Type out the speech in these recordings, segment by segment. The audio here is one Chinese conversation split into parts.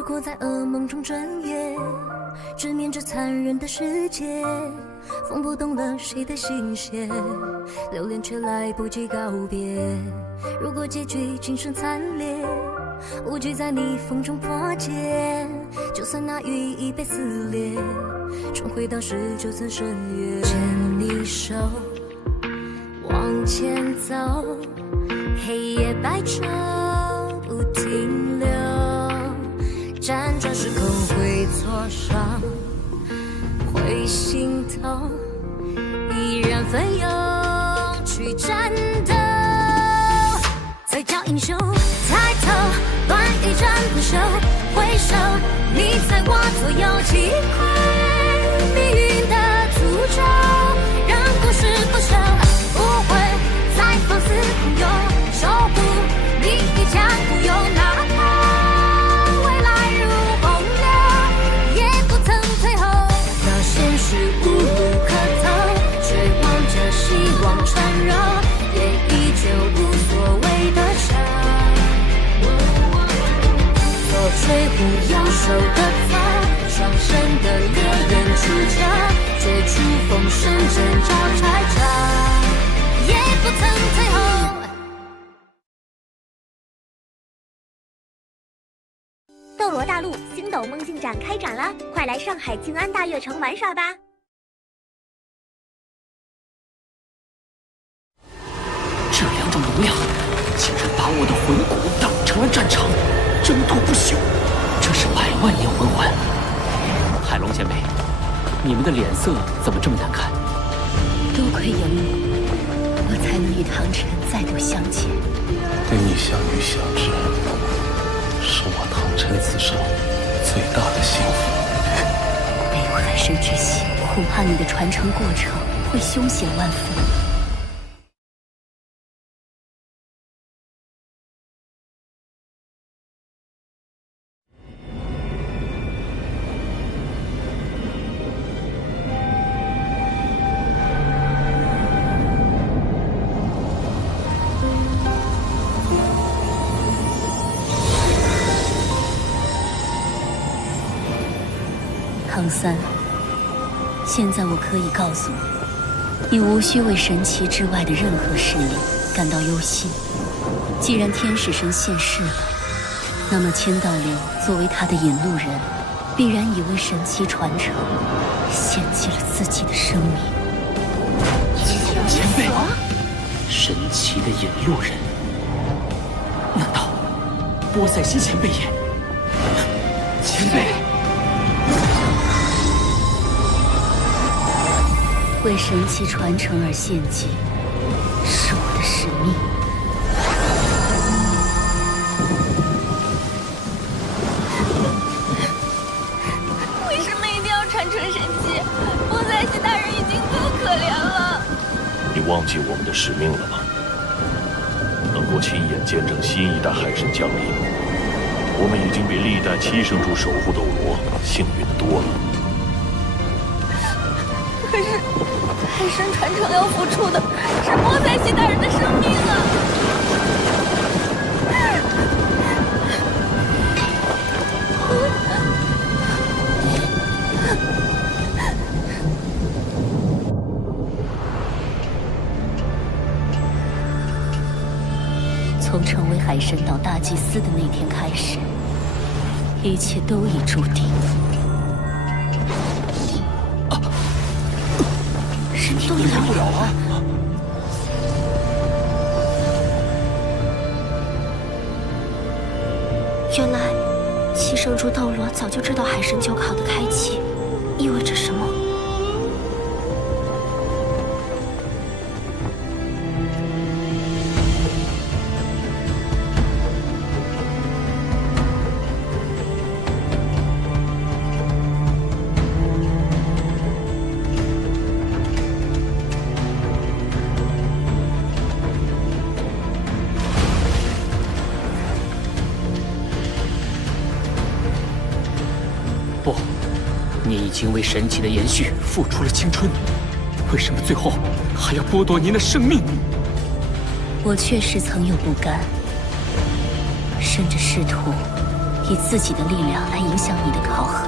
如果在噩梦中转夜，直面这残忍的世界，风不动了谁的心血，留恋却来不及告别。如果结局今生惨烈，无惧在逆风中破茧，就算那羽翼被撕裂，重回当时就曾深渊。牵你手往前走，黑夜白昼不停留，辗转时空会挫伤，会心痛，依然奋勇去战斗。再叫英雄抬头，乱与战不休，回首你在我左右，击溃命运的诅咒，让故事不朽，不会再放肆朋友，守护你一家不由，哪怕未来如洪流，也不曾退后。那现实无路可走，却望着希望缠绕，也依旧无所谓的笑。左吹不右手的草，双生的烈焰出鞘，绝处逢生针招拆招，也不曾退后。斗罗大陆星斗梦境展开展啦！快来上海静安大悦城玩耍吧！这两种能量竟然把我的魂骨当成了战场，争夺不休。这是100万年魂环。海龙前辈，你们的脸色怎么这么难看？多亏有你，我才能与唐晨再度相见。跟你相遇相知，是我唐晨此生最大的幸福。没有海神之心，恐怕你的传承过程会凶险万分。唐三，现在我可以告诉你，你无需为神奇之外的任何势力感到忧心。既然天使神现世了，那么千道流作为他的引路人，必然已为神奇传承献祭了自己的生命。前辈，神奇的引路人，难道波塞西前辈也？前辈。为神奇传承而献祭，是我的使命。为什么一定要传承神奇？波塞西大人已经够可怜了。你忘记我们的使命了吗？能够亲眼见证新一代海神降临，我们已经比历代7圣主守护斗罗幸运的多了。可是海神传承要付出的是波塞西大人的生命啊！从成为海神岛大祭司的那天开始，一切都已注定。动弹不了了。原来7圣主斗罗早就知道海神9考的开启意味着什么。不，你已经为神奇的延续付出了青春，为什么最后还要剥夺您的生命？我确实曾有不甘，甚至试图以自己的力量来影响你的考核。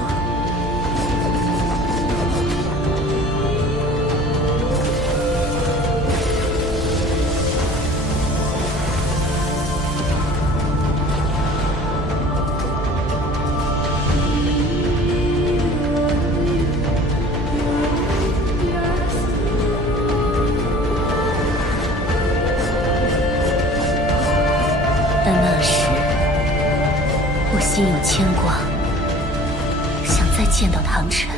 但那时，我心有牵挂，想再见到唐晨。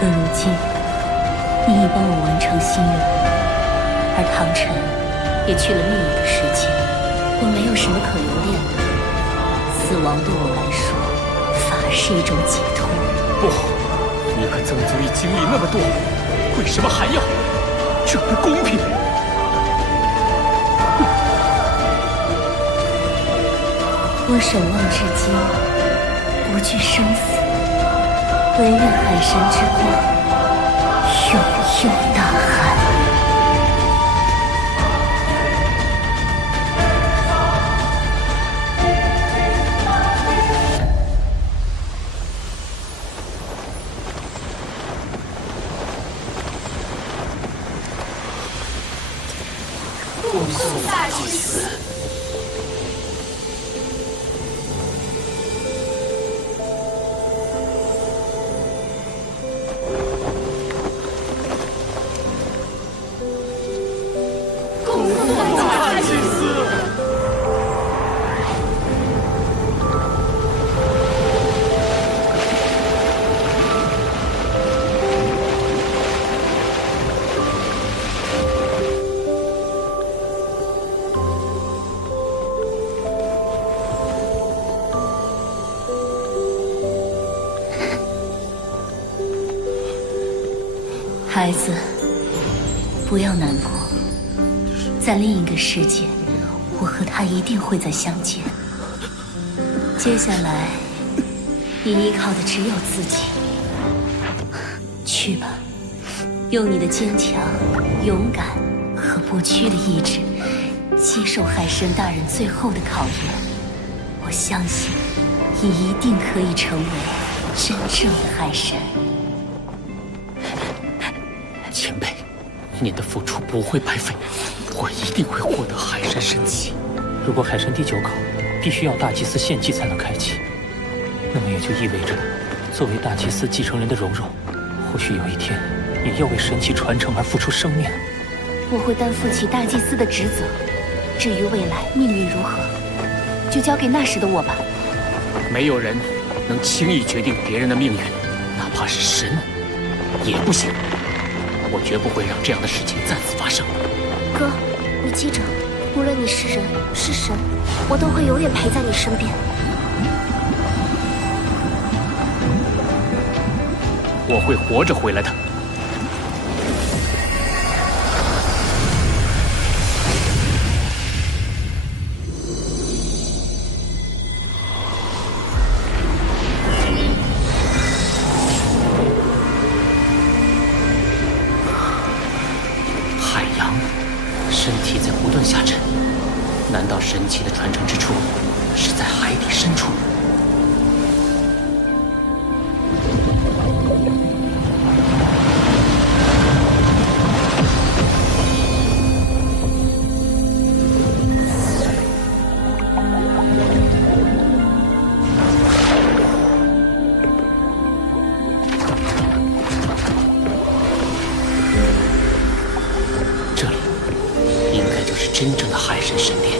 可如今，你已帮我完成心愿，而唐晨也去了另一个世界，我没有什么可留恋的。死亡对我来说，反而是一种解脱。不，你可曾足以经历那么多，为什么还要？这不公平！我守望至今，不惧生死。唯愿海神之光永佑大汉。恭送大祭司。孩子，不要难过，在另一个世界，我和他一定会再相见。接下来，你依靠的只有自己。去吧，用你的坚强、勇敢和不屈的意志，接受海神大人最后的考验。我相信，你一定可以成为真正的海神。前辈，您的付出不会白费，我一定会获得海神神器。如果海神第9考必须要大祭司献祭才能开启，那么也就意味着，作为大祭司继承人的蓉蓉，或许有一天也要为神器传承而付出生命。我会担负起大祭司的职责，至于未来命运如何，就交给那时的我吧。没有人能轻易决定别人的命运，哪怕是神也不行。我绝不会让这样的事情再次发生。哥，你记着，无论你是人是神，我都会永远陪在你身边。我会活着回来的。身体在不断下沉，难道神器的传承之处是在海底深处？哥，真正的海神神殿。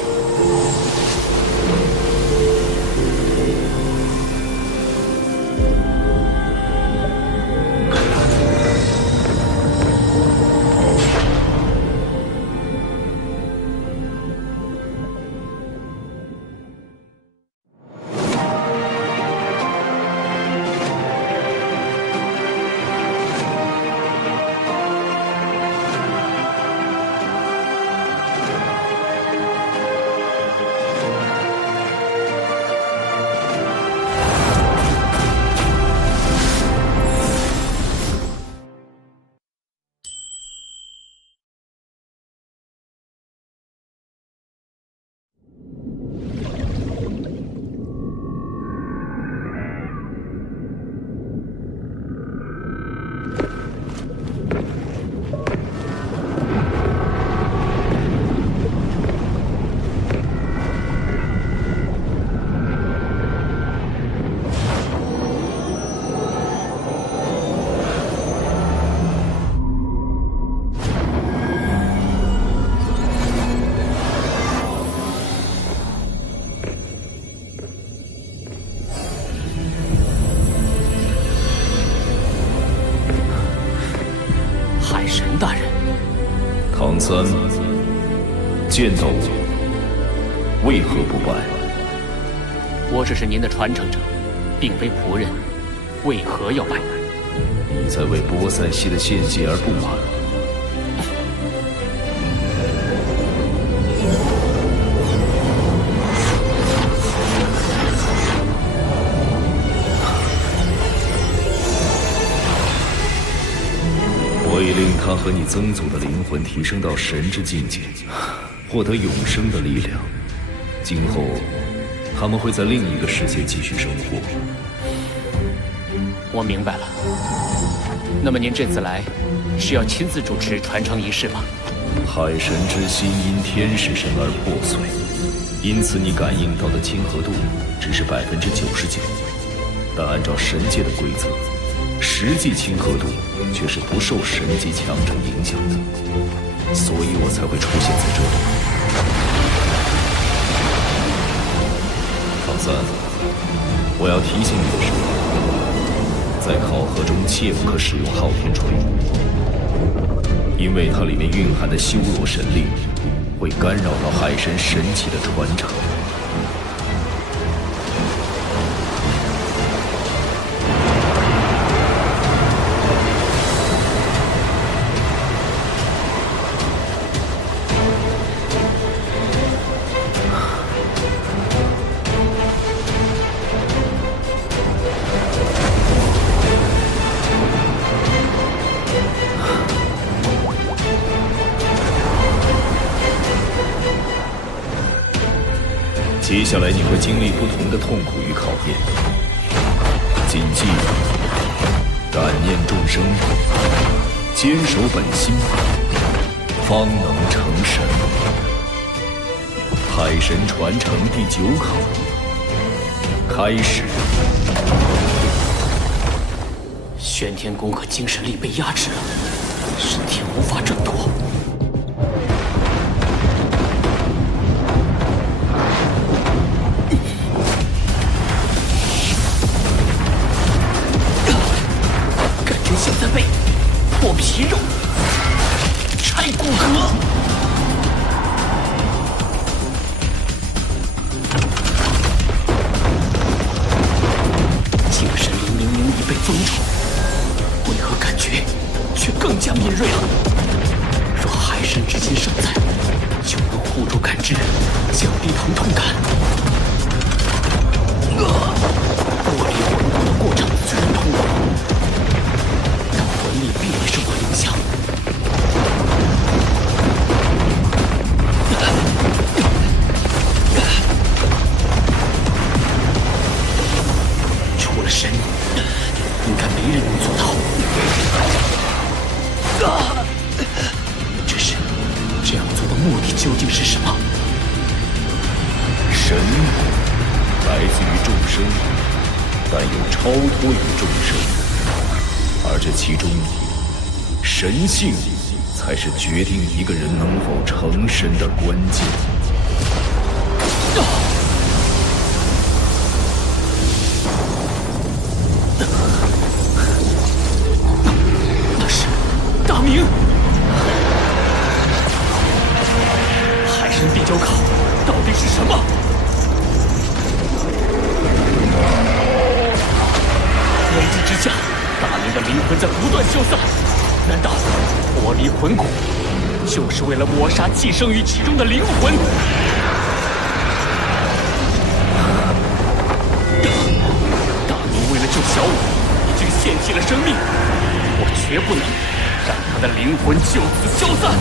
唐三，见到我，为何不拜？我只是您的传承者，并非仆人，为何要拜？你在为波塞西的献祭而不满？我已令他和你曾祖的灵魂提升到神之境界，获得永生的力量。今后，他们会在另一个世界继续生活。我明白了。那么您这次来，是要亲自主持传承仪式吗？海神之心因天使神而破碎，因此你感应到的亲和度只是99%，但按照神界的规则，实际亲和度却是不受神级强者影响的，所以我才会出现在这里。唐三，我要提醒你的是，在考核中切不可使用昊天锤，因为它里面蕴含的修罗神力会干扰到海神神器的传承。接下来你会经历不同的痛苦与考验，谨记感念众生，坚守本心，方能成神。海神传承第9考开始。玄天功和精神力被压制了，神天无法挣脱。现在被破皮肉，拆骨骼。精神力明明已被封住，为何感觉却更加敏锐了？若海神之心尚在，就能护住感知，降低疼痛感。剥离魂骨的过程虽然痛苦，魂力并未受到影响。除了神，应该没人能做到。只是这样做的目的究竟是什么？神来自于众生，但又超脱于众生。而这其中，神性才才是决定一个人能否成神的关键。那是大明，海神地角考到底是什么？雷之之下，大明的灵魂在不断消散。难道脱离魂骨，就是为了抹杀寄生于其中的灵魂？大明为了救小舞，已经献弃了生命，我绝不能让他的灵魂就此消散。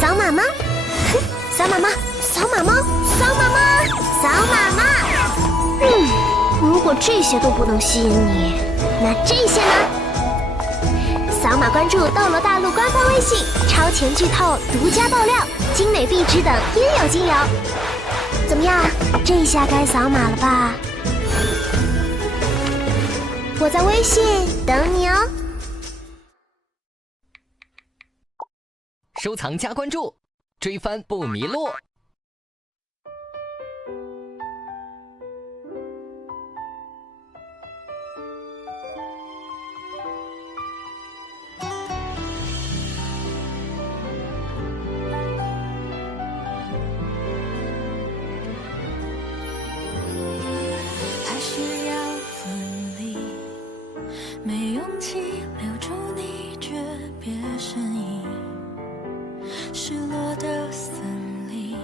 扫码吗？扫码吗？扫码吗？扫码吗？扫码吗？如果这些都不能吸引你，那这些呢？扫码关注斗罗大陆官方微信，超前剧透、独家爆料、精美壁纸等应有尽有。怎么样？这下该扫码了吧？我在微信等你哦。收藏加关注，追番不迷路。还是要分离，没勇气留住你诀别身影。失落的森林，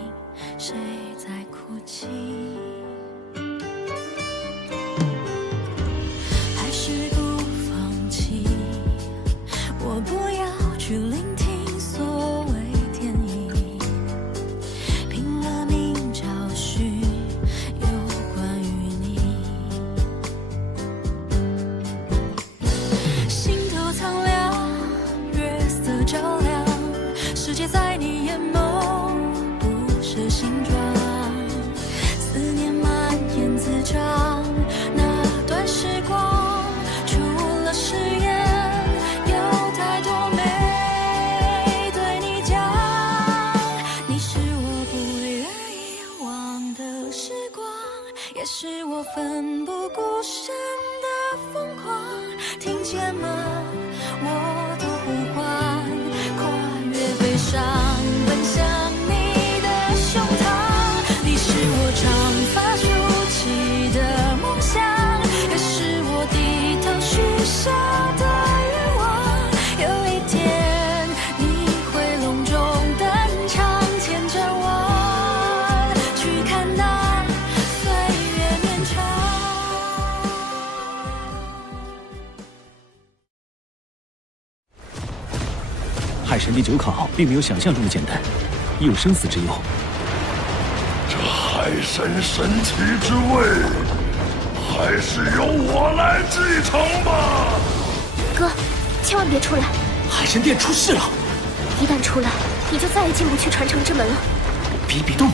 奋不顾身的疯狂，听见吗？我的呼唤，跨越悲伤，奔向你的胸膛。你是我长发竖起的梦想，也是我低头许下的愿望。有一天你会隆重登场，牵着我去看那岁月绵长。海神殿9考并没有想象中的简单，也有生死之忧。这海神神奇之位，还是由我来继承吧。哥，千万别出来！海神殿出事了！一旦出来，你就再也进不去传承之门了。比比东，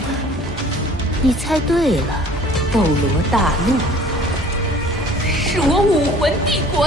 你猜对了，斗罗大陆是我武魂帝国